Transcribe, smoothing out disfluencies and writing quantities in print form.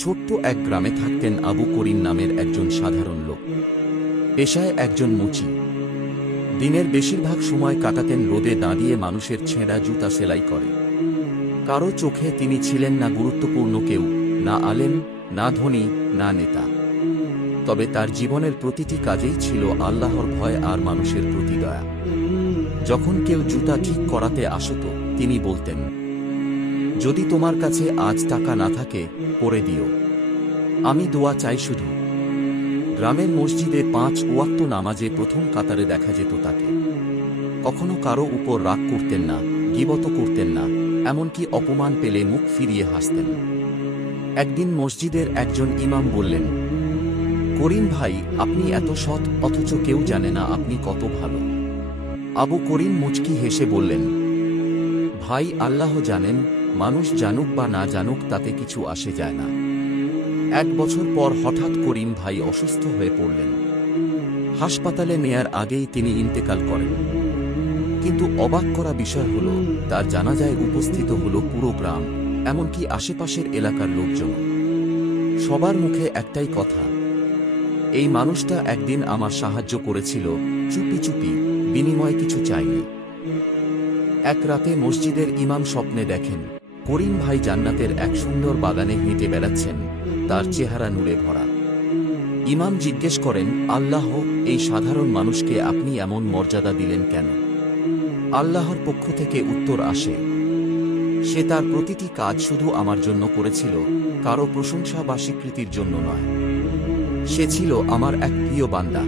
ছোট্ট এক গ্রামে থাকতেন আবু করিম নামের একজন সাধারণ লোক। পেশায় একজন মুচি। দিনের বেশিরভাগ সময় কাটাতেন রোদে দাঁড়িয়ে মানুষের ছেঁড়া জুতা সেলাই করে। কারো চোখে তিনি ছিলেন না গুরুত্বপূর্ণ কেউ, না আলেম, না ধনী, না নেতা। তবে তার জীবনের প্রতিটি কাজেই ছিল আল্লাহর ভয় আর মানুষের প্রতি দয়া। যখন কেউ জুতা ঠিক করাতে আসত, তিনি বলতেন, যদি তোমার কাছে আজ টাকা না থাকে, পরে দিও, আমি দোয়া চাই শুধু। গ্রামের মসজিদে 5 ওয়াক্ত নামাজে প্রথম কাতারে দেখা যেত তাকে। কখনো কারো উপর রাগ করতেন না, গীবত করতেন না, এমনকি অপমান পেলে মুখ ফিরিয়ে হাসতেন। একদিন মসজিদের একজন ইমাম বললেন, করিম ভাই, আপনি এত সৎ, অথচ কেউ জানে না আপনি কত ভালো। আবু করিম মুচকি হেসে বললেন, ভাই, আল্লাহ জানেন, মানুষ জানুক বা না জানুক তাতে কিছু আসে যায় না। 1 বছর পর হঠাৎ করিম ভাই অসুস্থ হয়ে পড়লেন। হাসপাতালে নেয়ার আগেই তিনি ইন্তেকাল করেন। কিন্তু অবাক করা বিষয় হল, তার জানাজায় উপস্থিত হল পুরো গ্রাম, এমনকি আশেপাশের এলাকার লোকজন। সবার মুখে একটাই কথা, এই মানুষটা একদিন আমার সাহায্য করেছিল, চুপি চুপি, বিনিময়ে কিছু চাইনি। এক রাতে মসজিদের ইমাম স্বপ্নে দেখেন করিম ভাই জান্নাতের এক সুন্দর বাগানে হেঁটে বেড়াচ্ছেন, তার চেহারা নূরে ভরা। ইমাম জিজ্ঞেস করেন, আল্লাহ, এই সাধারণ মানুষকে আপনি এমন মর্যাদা দিলেন কেন? আল্লাহর পক্ষ থেকে উত্তর আসে, সে তার প্রতিটি কাজ শুধু আমার জন্য করেছিল, কারো প্রশংসা বা স্বীকৃতির জন্য নয়। সে ছিল আমার এক প্রিয় বান্দা।